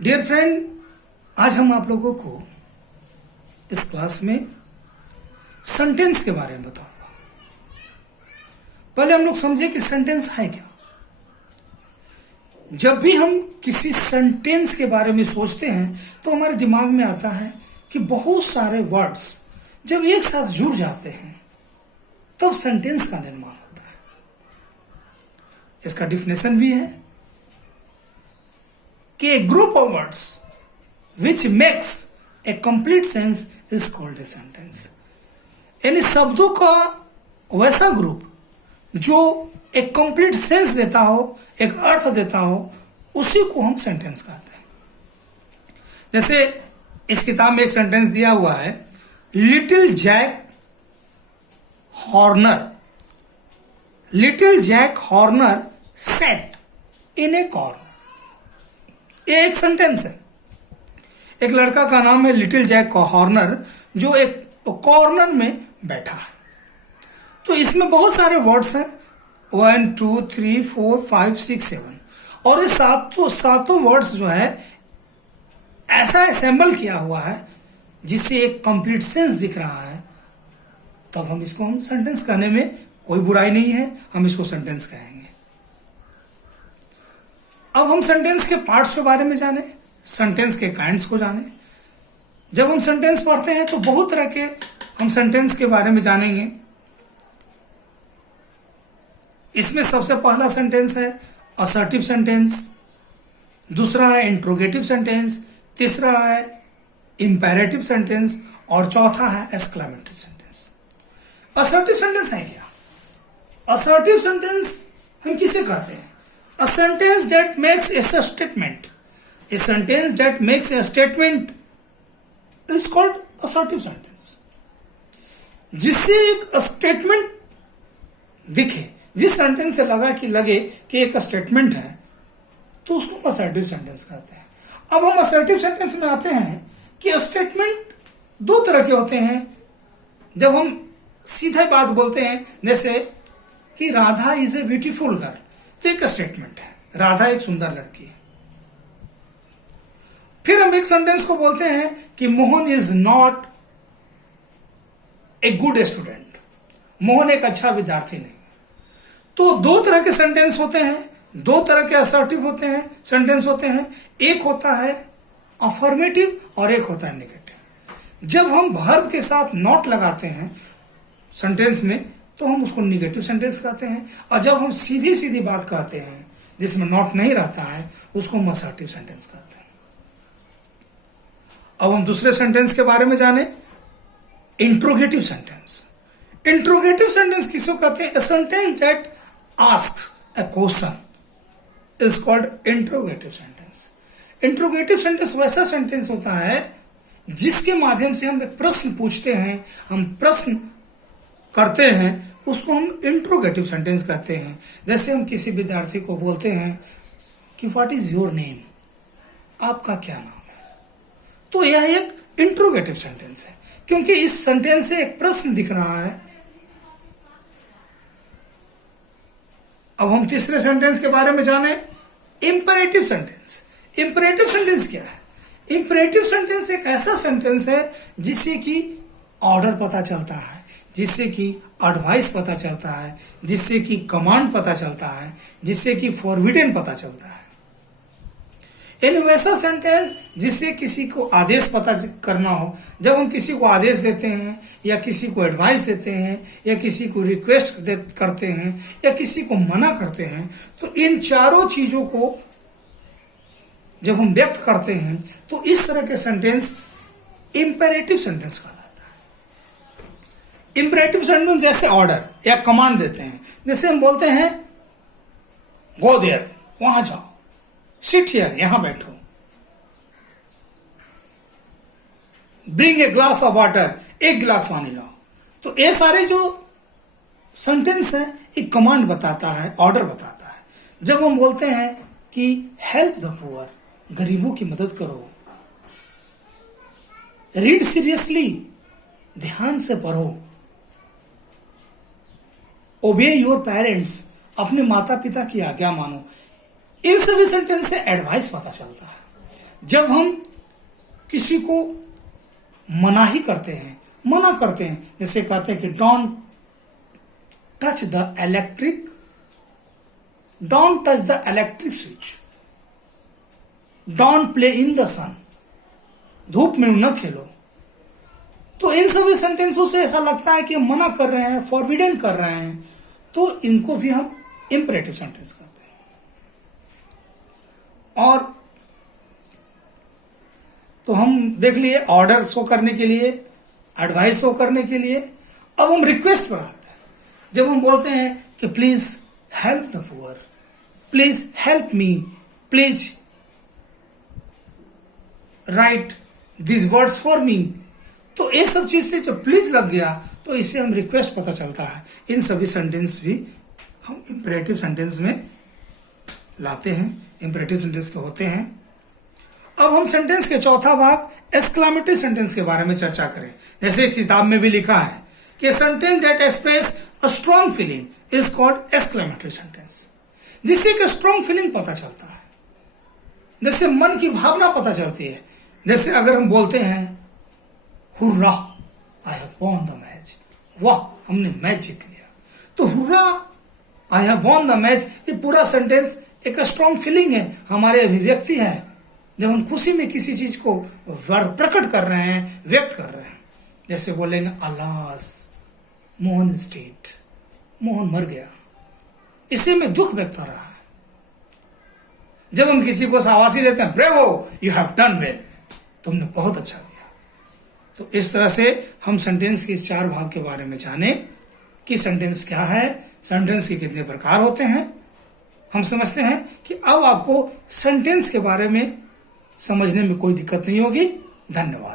Dear friend, आज हम आप लोगों को इस क्लास में सेंटेंस के बारे में बताऊंगा। पहले हम लोग समझे कि सेंटेंस है क्या। जब भी हम किसी सेंटेंस के बारे में सोचते हैं तो हमारे दिमाग में आता है कि बहुत सारे वर्ड्स जब एक साथ जुड़ जाते हैं तब सेंटेंस का निर्माण होता है। इसका डिफिनेशन भी है कि a group of words which makes a complete sense is called a sentence। यानी शब्दों का वैसा ग्रुप जो एक कंप्लीट सेंस देता हो, एक अर्थ देता हो, उसी को हम सेंटेंस कहते हैं। जैसे इस किताब में एक सेंटेंस दिया हुआ है, लिटिल जैक हॉर्नर सेट इन ए कॉर्नर। ये एक सेंटेंस है। एक लड़का का नाम है लिटिल जैक हॉर्नर जो एक कॉर्नर में बैठा है। तो इसमें बहुत सारे वर्ड्स हैं, 1 2 3 4 5 6 7, और ये सातों वर्ड्स जो है ऐसा असेंबल किया हुआ है जिससे एक कंप्लीट सेंस दिख रहा है। तब हम सेंटेंस कहने में कोई बुराई नहीं है, हम इसको सेंटेंस कहेंगे। अब हम सेंटेंस के पार्ट्स के बारे में जाने, सेंटेंस के काइंड्स को जाने। जब हम सेंटेंस पढ़ते हैं तो बहुत तरह के हम सेंटेंस के बारे में जानेंगे। इसमें सबसे पहला सेंटेंस है असर्टिव सेंटेंस, दूसरा है इंट्रोगेटिव सेंटेंस, तीसरा है इंपेरेटिव सेंटेंस और चौथा है एक्सक्लेमेटरी सेंटेंस। असर्टिव सेंटेंस है क्या? असर्टिव सेंटेंस हम किसे कहते हैं? A sentence that makes a statement. A sentence that makes a statement is called assertive sentence. जिससे एक स्टेटमेंट दिखे, जिस सेंटेंस से लगे कि एक स्टेटमेंट है, तो उसको असर्टिव सेंटेंस कहते हैं। अब हम असर्टिव सेंटेंस में आते हैं कि स्टेटमेंट दो तरह के होते हैं। जब हम सीधे बात बोलते हैं, जैसे कि Radha is a beautiful girl, तो एक स्टेटमेंट है, राधा एक सुंदर लड़की है। फिर हम एक सेंटेंस को बोलते हैं कि Mohan is not a good student, Mohan एक अच्छा विद्यार्थी नहीं। तो दो तरह के सेंटेंस होते हैं, दो तरह के असर्टिव होते हैं सेंटेंस होते हैं। एक होता है अफर्मेटिव और एक होता है नेगेटिव। जब हम वर्ब के साथ नॉट लगाते हैं सेंटेंस में तो हम उसको निगेटिव सेंटेंस कहते हैं, और जब हम सीधी सीधी बात कहते हैं जिसमें नॉट नहीं रहता है उसको हम असर्टिव सेंटेंस कहते हैं। अब हम दूसरे सेंटेंस के बारे में जाने, इंट्रोगेटिव सेंटेंस। इंट्रोगेटिव सेंटेंस किसको कहते हैं? A sentence that asks a question is called interrogative sentence. Interrogative sentence वैसा सेंटेंस होता है जिसके माध्यम से हम एक प्रश्न पूछते हैं, हम प्रश्न करते हैं, उसको हम इंट्रोगेटिव सेंटेंस कहते हैं। जैसे हम किसी विद्यार्थी को बोलते हैं कि व्हाट इज योर नेम, आपका क्या नाम है, तो यह एक इंट्रोगेटिव सेंटेंस है क्योंकि इस सेंटेंस से एक प्रश्न दिख रहा है। अब हम तीसरे सेंटेंस के बारे में जाने, इंपेरेटिव सेंटेंस। इंपेरेटिव सेंटेंस क्या है? इंपेरेटिव सेंटेंस एक ऐसा सेंटेंस है जिससे कि ऑर्डर पता चलता है, जिससे कि एडवाइस पता चलता है, जिससे कि कमांड पता चलता है, जिससे कि फॉरबिडन पता चलता है। यानी वैसा सेंटेंस जिससे किसी को आदेश पता करना हो। जब हम किसी को आदेश देते हैं या किसी को एडवाइस देते हैं या किसी को रिक्वेस्ट करते हैं या किसी को मना करते हैं, तो इन चारों चीजों को जब हम व्यक्त करते हैं तो इस तरह के सेंटेंस इंपेरेटिव सेंटेंस कहलाता है। इंपेरेटिव सेंटेंस जैसे ऑर्डर या कमांड देते हैं, जैसे हम बोलते हैं गो देयर, वहां जाओ, सिट हियर, यहां बैठो, bring a glass of water, एक गिलास पानी लाओ। तो ये सारे जो सेंटेंस है एक कमांड बताता है, ऑर्डर बताता है। जब हम बोलते हैं कि हेल्प द पुअर, गरीबों की मदद करो, रीड सीरियसली, ध्यान से पढ़ो, ओबे योर पेरेंट्स, अपने माता पिता की आज्ञा मानो, इन सभी सेंटेंस से एडवाइस पता चलता है। जब हम किसी को मना करते हैं, जैसे कहते हैं कि don't touch the electric switch, don't play in the sun, धूप में न खेलो। तो इन सभी सेंटेंसों से ऐसा लगता है कि हम मना कर रहे हैं, फॉरबिडन कर रहे हैं, तो इनको भी हम इंपरेटिव सेंटेंस कहते हैं। और तो हम देख लिए ऑर्डर शो करने के लिए, एडवाइस शो करने के लिए। अब हम रिक्वेस्ट पर आते हैं। जब हम बोलते हैं कि please help the poor, please help me, please right this words for me, तो ये सब चीज से जब प्लीज लग गया तो इससे हम रिक्वेस्ट पता चलता है। इन सभी सेंटेंस भी हम इंपरेटिव सेंटेंस में लाते हैं, इंपरेटिव सेंटेंस के होते हैं। अब हम सेंटेंस के चौथा भाग एक्सक्लेमेटरी सेंटेंस के बारे में चर्चा करें। जैसे किताब में भी लिखा है कि sentence that express a strong feeling is called exclamatory sentence. जिससे कि स्ट्रॉन्ग फीलिंग पता चलता है, जैसे मन की भावना पता चलती है। जैसे अगर हम बोलते हैं hurrah I have won the match, वाह हमने मैच जीत लिया, तो hurrah I have won the match, ये पूरा सेंटेंस एक स्ट्रॉन्ग फीलिंग है, हमारे अभिव्यक्ति है। जब हम खुशी में किसी चीज को प्रकट कर रहे हैं, व्यक्त कर रहे हैं। जैसे बोलेंगे alas Mohan is dead, Mohan मर गया, इसी में दुख व्यक्त हो रहा है। जब हम किसी को शाबाशी देते हैं, bravo you have done well, तुमने बहुत अच्छा किया। तो इस तरह से हम सेंटेंस के इस चार भाग के बारे में जाने कि सेंटेंस क्या है, सेंटेंस के कितने प्रकार होते हैं। हम समझते हैं कि अब आपको सेंटेंस के बारे में समझने में कोई दिक्कत नहीं होगी। धन्यवाद।